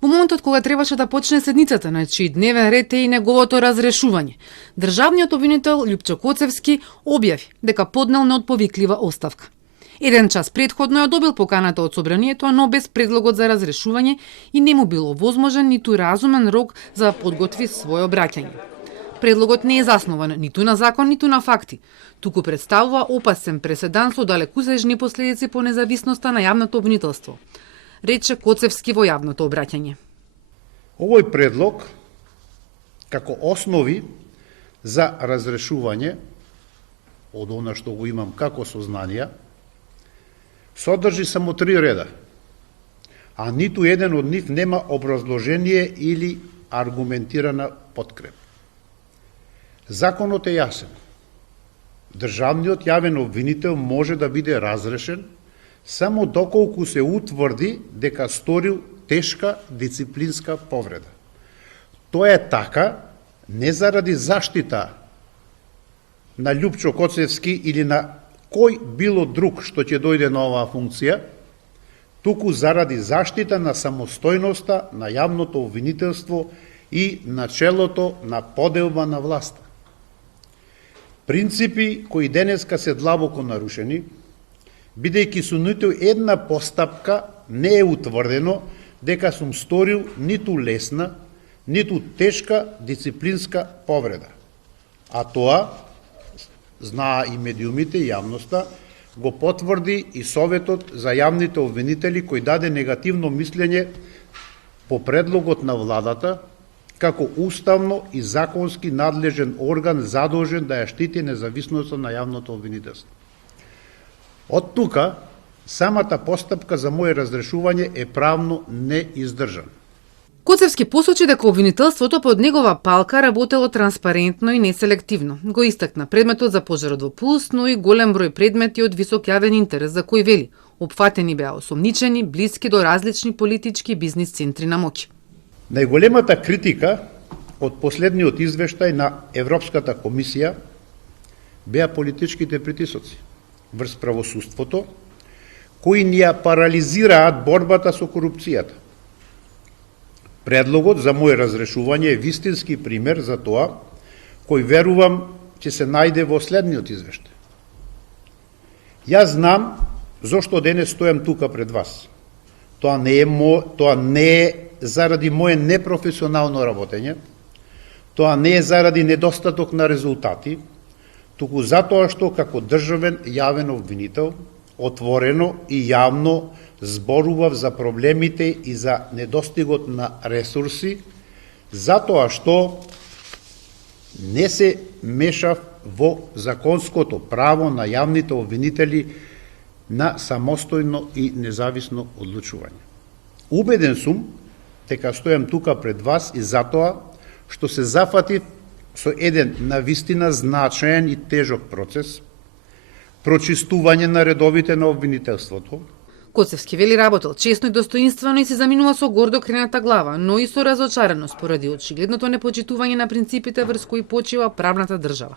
Во моментот кога требаше да почне седницата, на чиј дневен ред е и неговото разрешување, државниот обвинител Љупчо Коцевски објави дека поднел неотповиклива оставка. Еден час претходно ја добил поканата од собранието, но без предлогот за разрешување и не му било возможен ниту разумен рок за да подготви своје обраќање. Предлогот не е заснован ниту на закон, ниту на факти, туку представува опасен преседан со далекусежни последици по независноста на јавното обвинителство, рече Коцевски во јавното обраќање. Овој предлог, како основи за разрешување од она што го имам како сознанија, содржи само 3 реда, а ниту еден од нив нема образложение или аргументирана подкрепа. Законот е јасен. Државниот јавен обвинител може да биде разрешен само доколку се утврди дека сторил тешка дисциплинска повреда. Тоа е така не заради заштита на Љупчо Коцевски или на кој било друг што ќе дојде на оваа функција, туку заради заштита на самостојноста на јавното обвинителство и начелото на поделба на власта. Принципи кои денеска се длабоко нарушени, бидејќи со ниту една постапка не е утврдено дека сум сторил ниту лесна, ниту тешка дисциплинска повреда. А тоа, знаа и медиумите и јавноста, го потврди и Советот за јавните обвинители кој даде негативно мислење по предлогот на владата, како уставно и законски надлежен орган задолжен да ја штити независноста на јавното обвинителство. Од тука, самата постапка за моје разрешување е правно неиздржана. Коцевски посочи дека обвинителството под негова палка работело транспарентно и неселективно. Го истакна предметот за пожарот во Пулс, но и голем број предмети од висок јавен интерес за кои вели. Опфатени беа осомничени, блиски до различни политички и бизнис центри на моќ. Најголемата критика од последниот извештај на Европската комисија беа политичките притисоци врз правосудството, кои ни ја парализираат борбата со корупцијата. Предлогот за моје разрешување е вистински пример за тоа, кој верувам ќе се најде во следниот извештај. Јас знам зошто денес стојам тука пред вас. Тоа не е заради моје непрофесионално работење, тоа не е заради недостаток на резултати, туку затоа што како државен јавен обвинител отворено и јавно зборував за проблемите и за недостигот на ресурси, затоа што не се мешав во законското право на јавните обвинители на самостојно и независно одлучување. Убеден сум дека стојам тука пред вас и затоа што се зафатив со еден навистина значаен и тежок процес, прочистување на редовите на обвинителството. Коцевски вели работел честно и достоинствено и се заминува со гордо крената глава, но и со разочареност поради очигледното непочитување на принципите врз кои почива правната држава.